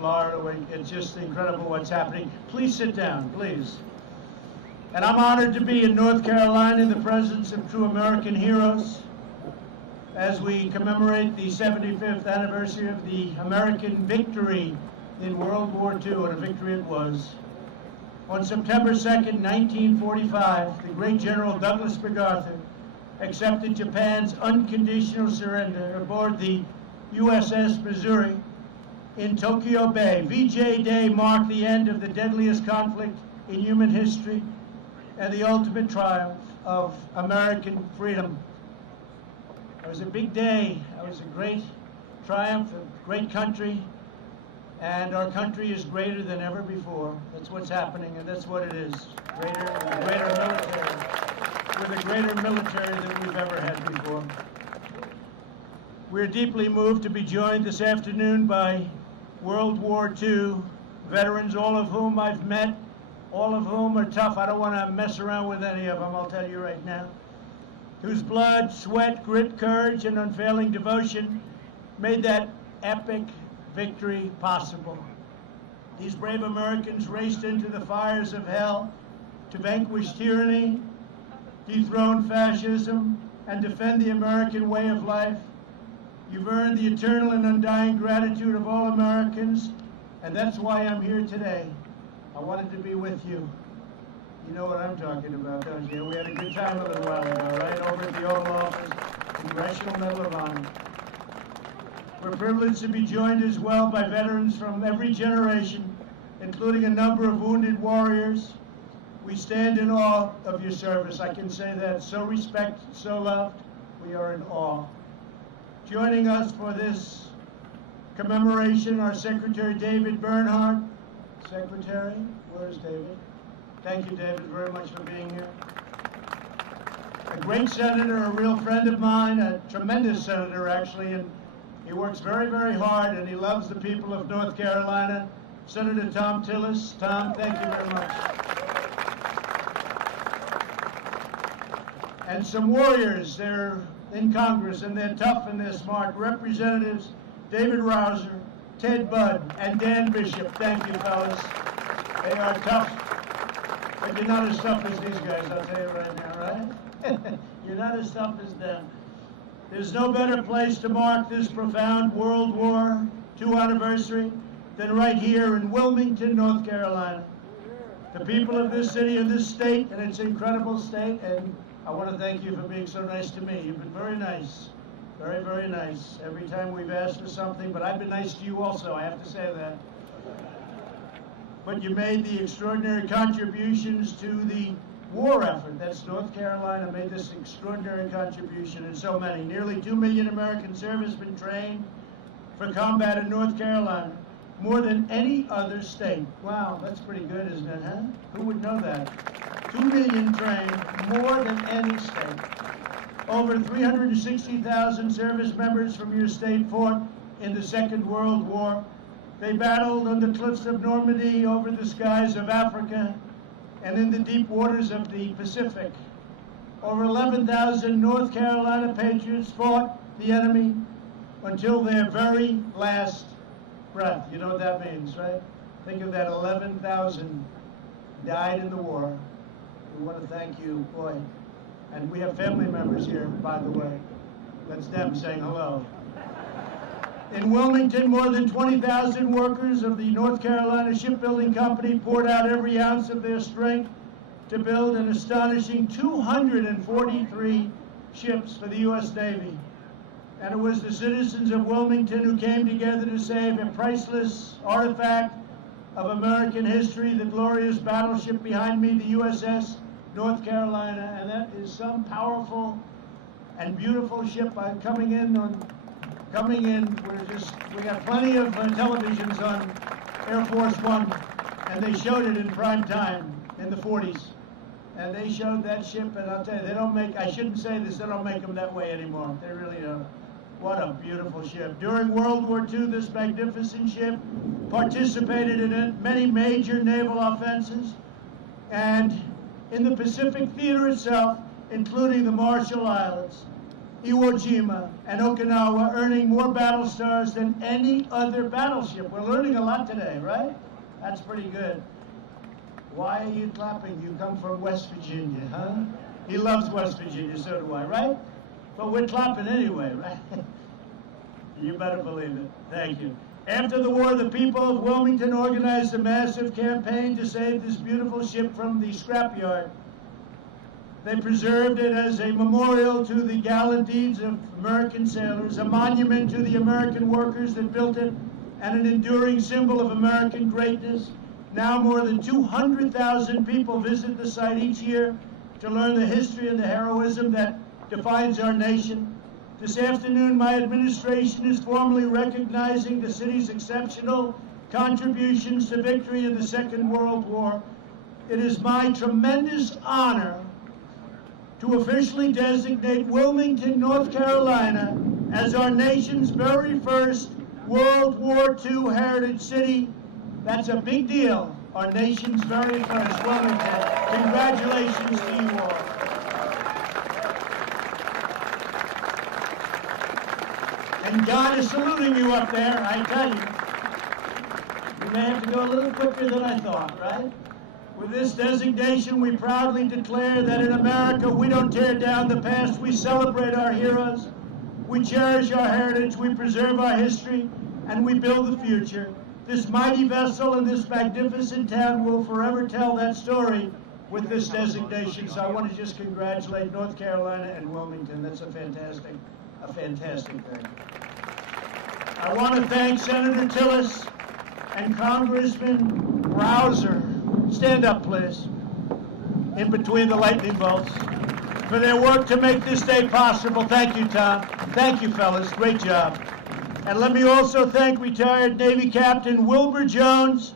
Florida. It's just incredible what's happening. Please sit down, please. And I'm honored to be in North Carolina in the presence of true American heroes as we commemorate the 75th anniversary of the American victory in World War II, and a victory it was. On September 2nd, 1945, the great General Douglas MacArthur accepted Japan's unconditional surrender aboard the USS Missouri in Tokyo Bay. VJ Day marked the end of the deadliest conflict in human history and the ultimate triumph of American freedom. It was a big day. It was a great triumph, a great country, and our country is greater than ever before. That's what's happening, and that's what it is. Greater military, with a greater military than we've ever had before. We're deeply moved to be joined this afternoon by World War II veterans, all of whom I've met, all of whom are tough. I don't want to mess around with any of them, I'll tell you right now. Whose blood, sweat, grit, courage, and unfailing devotion made that epic victory possible. These brave Americans raced into the fires of hell to vanquish tyranny, dethrone fascism, and defend the American way of life. You've earned the eternal and undying gratitude of all Americans, and that's why I'm here today. I wanted to be with you. You know what I'm talking about, don't you? We had a good time a little while ago, right? Over at the Oval Office, Congressional Medal of Honor. We're privileged to be joined as well by veterans from every generation, including a number of wounded warriors. We stand in awe of your service. I can say that. So respected, so loved, we are in awe. Joining us for this commemoration, our Secretary David Bernhardt. Secretary, where's David? Thank you, David, very much for being here. A great senator, a real friend of mine, a tremendous senator, actually, and he works very, very hard, and he loves the people of North Carolina. Senator Tom Tillis. Tom, thank you very much. And some warriors, they're in Congress, and they're tough and they're smart. Representatives David Rouser, Ted Budd, and Dan Bishop. Thank you, fellas. They are tough. But you're not as tough as these guys, I'll tell you right now, right? You're not as tough as them. There's no better place to mark this profound World War II anniversary than right here in Wilmington, North Carolina. The people of this city and this state, and its incredible state, and I want to thank you for being so nice to me. You've been very nice, very, very nice. Every time we've asked for something, but I've been nice to you also, I have to say that. But you made the extraordinary contributions to the war effort. That's North Carolina made this extraordinary contribution, and so many. Nearly 2 million American servicemen trained for combat in North Carolina, more than any other state. Wow, that's pretty good, isn't it, huh? Who would know that? 2 million trained, more than any state. Over 360,000 service members from your state fought in the Second World War. They battled on the cliffs of Normandy, over the skies of Africa, and in the deep waters of the Pacific. Over 11,000 North Carolina patriots fought the enemy until their very last breath. You know what that means, right? Think of that, 11,000 died in the war. We want to thank you, boy. And we have family members here, by the way. That's them saying hello. In Wilmington, more than 20,000 workers of the North Carolina Shipbuilding Company poured out every ounce of their strength to build an astonishing 243 ships for the U.S. Navy. And it was the citizens of Wilmington who came together to save a priceless artifact of American history, the glorious battleship behind me, the USS North Carolina. And that is some powerful and beautiful ship. Coming in, we got plenty of televisions on Air Force One, and they showed it in prime time in the 40s. And they showed that ship, and I'll tell you, they don't make, I shouldn't say this, they don't make them that way anymore. They really don't. What a beautiful ship. During World War II, this magnificent ship participated in many major naval offenses, and in the Pacific theater itself, including the Marshall Islands. Iwo Jima, and Okinawa, earning more battle stars than any other battleship. We're learning a lot today, right? That's pretty good. Why are you clapping? You come from West Virginia, huh? He loves West Virginia, so do I, right? But we're clapping anyway, right? You better believe it. Thank you. After the war, the people of Wilmington organized a massive campaign to save this beautiful ship from the scrapyard. They preserved it as a memorial to the gallant deeds of American sailors, a monument to the American workers that built it, and an enduring symbol of American greatness. Now more than 200,000 people visit the site each year to learn the history and the heroism that defines our nation. This afternoon, my administration is formally recognizing the city's exceptional contributions to victory in the Second World War. It is my tremendous honor to officially designate Wilmington, North Carolina, as our nation's very first World War II heritage city. That's a big deal. Our nation's very first Wilmington. Congratulations to you all. And God is saluting you up there, I tell you. You may have to go a little quicker than I thought, right? With this designation, we proudly declare that in America, we don't tear down the past, we celebrate our heroes, we cherish our heritage, we preserve our history, and we build the future. This mighty vessel and this magnificent town will forever tell that story with this designation. So I want to just congratulate North Carolina and Wilmington. That's a fantastic thing. I want to thank Senator Tillis and Congressman Browser. Stand up, please, in between the lightning bolts, for their work to make this day possible. Thank you, Tom. Thank you, fellas. Great job. And let me also thank retired Navy Captain Wilbur Jones,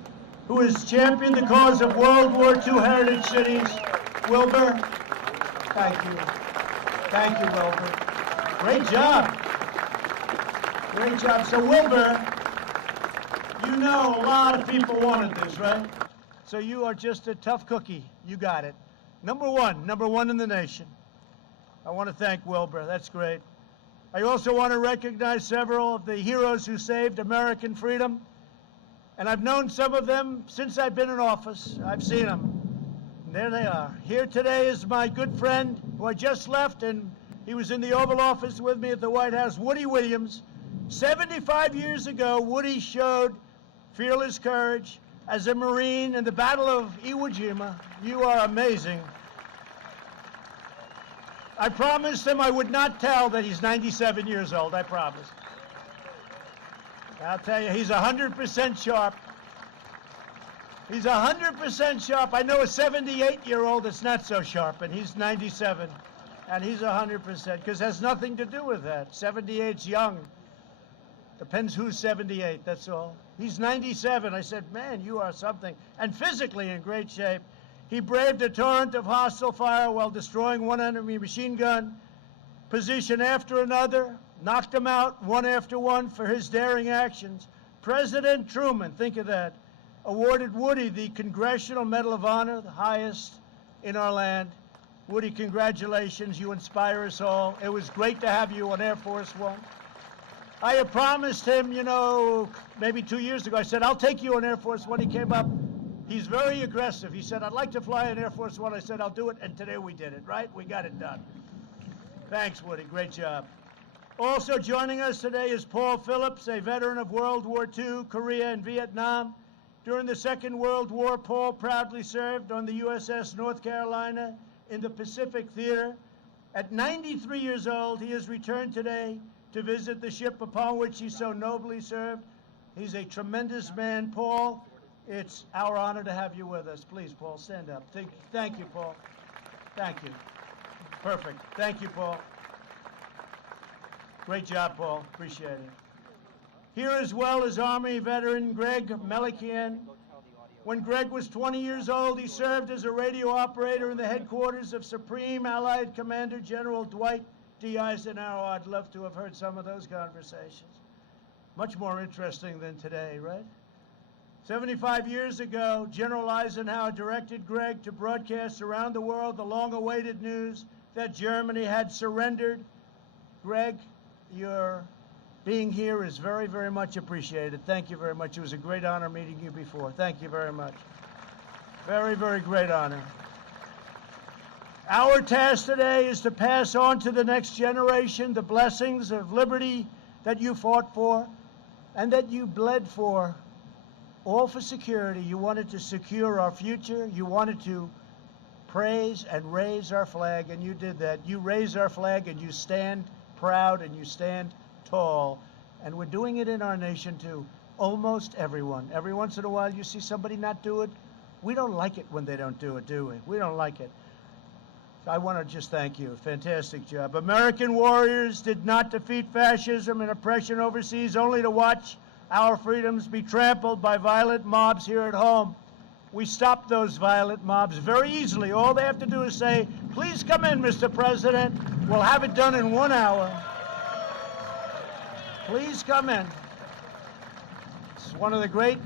who has championed the cause of World War II heritage cities. Wilbur, thank you. Thank you, Wilbur. Great job. Great job. So, Wilbur, you know a lot of people wanted this, right? So you are just a tough cookie. You got it. Number one in the nation. I want to thank Wilbur. That's great. I also want to recognize several of the heroes who saved American freedom. And I've known some of them since I've been in office. I've seen them. And there they are. Here today is my good friend who I just left, and he was in the Oval Office with me at the White House, Woody Williams. 75 years ago, Woody showed fearless courage as a Marine in the Battle of Iwo Jima. You are amazing. I promised him I would not tell that he's 97 years old, I promise. I'll tell you, he's 100% sharp. He's 100% sharp. I know a 78-year-old that's not so sharp, and he's 97, and he's 100%, because it has nothing to do with that. 78's young. Depends who's 78, that's all. He's 97. I said, man, you are something. And physically in great shape. He braved a torrent of hostile fire while destroying one enemy machine gun position after another, knocked them out one after one for his daring actions. President Truman, think of that, awarded Woody the Congressional Medal of Honor, the highest in our land. Woody, congratulations. You inspire us all. It was great to have you on Air Force One. I had promised him, you know, maybe 2 years ago, I said, I'll take you on Air Force One. He came up. He's very aggressive. He said, I'd like to fly on Air Force One. I said, I'll do it. And today we did it, right? We got it done. Thanks, Woody. Great job. Also joining us today is Paul Phillips, a veteran of World War II, Korea, and Vietnam. During the Second World War, Paul proudly served on the USS North Carolina in the Pacific Theater. At 93 years old, he has returned today to visit the ship upon which he so nobly served. He's a tremendous man. Paul, it's our honor to have you with us. Please, Paul, stand up. Thank you, Paul. Thank you. Perfect. Thank you, Paul. Great job, Paul. Appreciate it. Here as well is Army veteran Greg Melikian. When Greg was 20 years old, he served as a radio operator in the headquarters of Supreme Allied Commander General Dwight D. Eisenhower. I'd love to have heard some of those conversations. Much more interesting than today, right? 75 years ago, General Eisenhower directed Greg to broadcast around the world the long-awaited news that Germany had surrendered Greg, your being here is very, very much appreciated. Thank you very much. It was a great honor meeting you before. Thank you very much. Very, very great honor. Our task today is to pass on to the next generation the blessings of liberty that you fought for and that you bled for, all for security. You wanted to secure our future. You wanted to praise and raise our flag, and you did that. You raise our flag, and you stand proud, and you stand tall. And we're doing it in our nation, too. Almost everyone. Every once in a while, you see somebody not do it. We don't like it when they don't do it, do we? We don't like it. So I want to just thank you. Fantastic job. American warriors did not defeat fascism and oppression overseas only to watch our freedoms be trampled by violent mobs here at home. We stopped those violent mobs very easily. All they have to do is say, please come in, Mr. President. We'll have it done in 1 hour. Please come in. It's one of the great,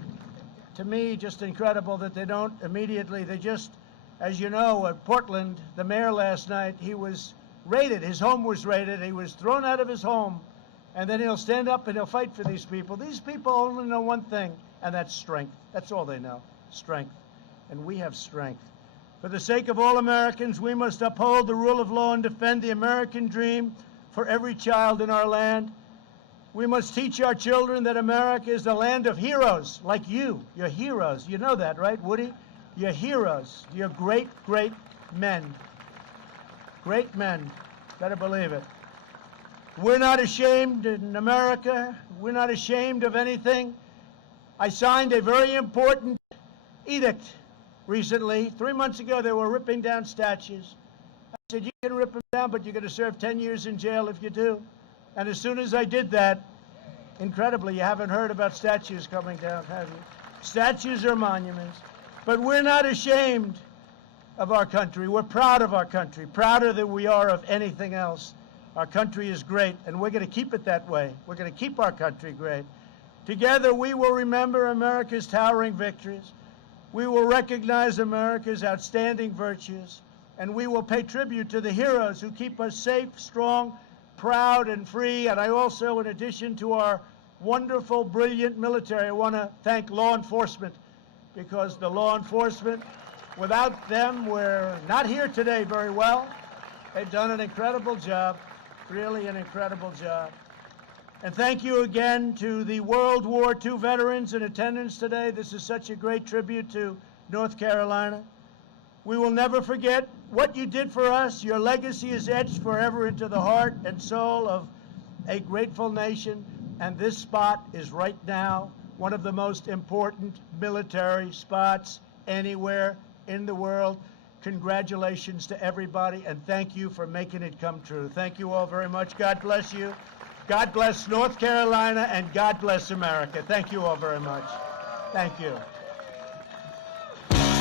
to me, just incredible that they don't immediately, they just, as you know, at Portland, the mayor last night, he was raided. His home was raided. He was thrown out of his home. And then he'll stand up and he'll fight for these people. These people only know one thing, and that's strength. That's all they know, strength. And we have strength. For the sake of all Americans, we must uphold the rule of law and defend the American dream for every child in our land. We must teach our children that America is the land of heroes like you. You're heroes. You know that, right, Woody? You're heroes. You're great, great men. Great men. Better believe it. We're not ashamed in America. We're not ashamed of anything. I signed a very important edict recently. 3 months ago, they were ripping down statues. I said, you can rip them down, but you're going to serve 10 years in jail if you do. And as soon as I did that, incredibly, you haven't heard about statues coming down, have you? Statues are monuments. But we're not ashamed of our country. We're proud of our country, prouder than we are of anything else. Our country is great, and we're going to keep it that way. We're going to keep our country great. Together, we will remember America's towering victories. We will recognize America's outstanding virtues, and we will pay tribute to the heroes who keep us safe, strong, proud, and free. And I also, in addition to our wonderful, brilliant military, I want to thank law enforcement, because the law enforcement, without them, we're not here today very well. They've done an incredible job. Really an incredible job. And thank you again to the World War II veterans in attendance today. This is such a great tribute to North Carolina. We will never forget what you did for us. Your legacy is etched forever into the heart and soul of a grateful nation. And this spot is right now one of the most important military spots anywhere in the world. Congratulations to everybody, and thank you for making it come true. Thank you all very much. God bless you. God bless North Carolina, and God bless America. Thank you all very much. Thank you.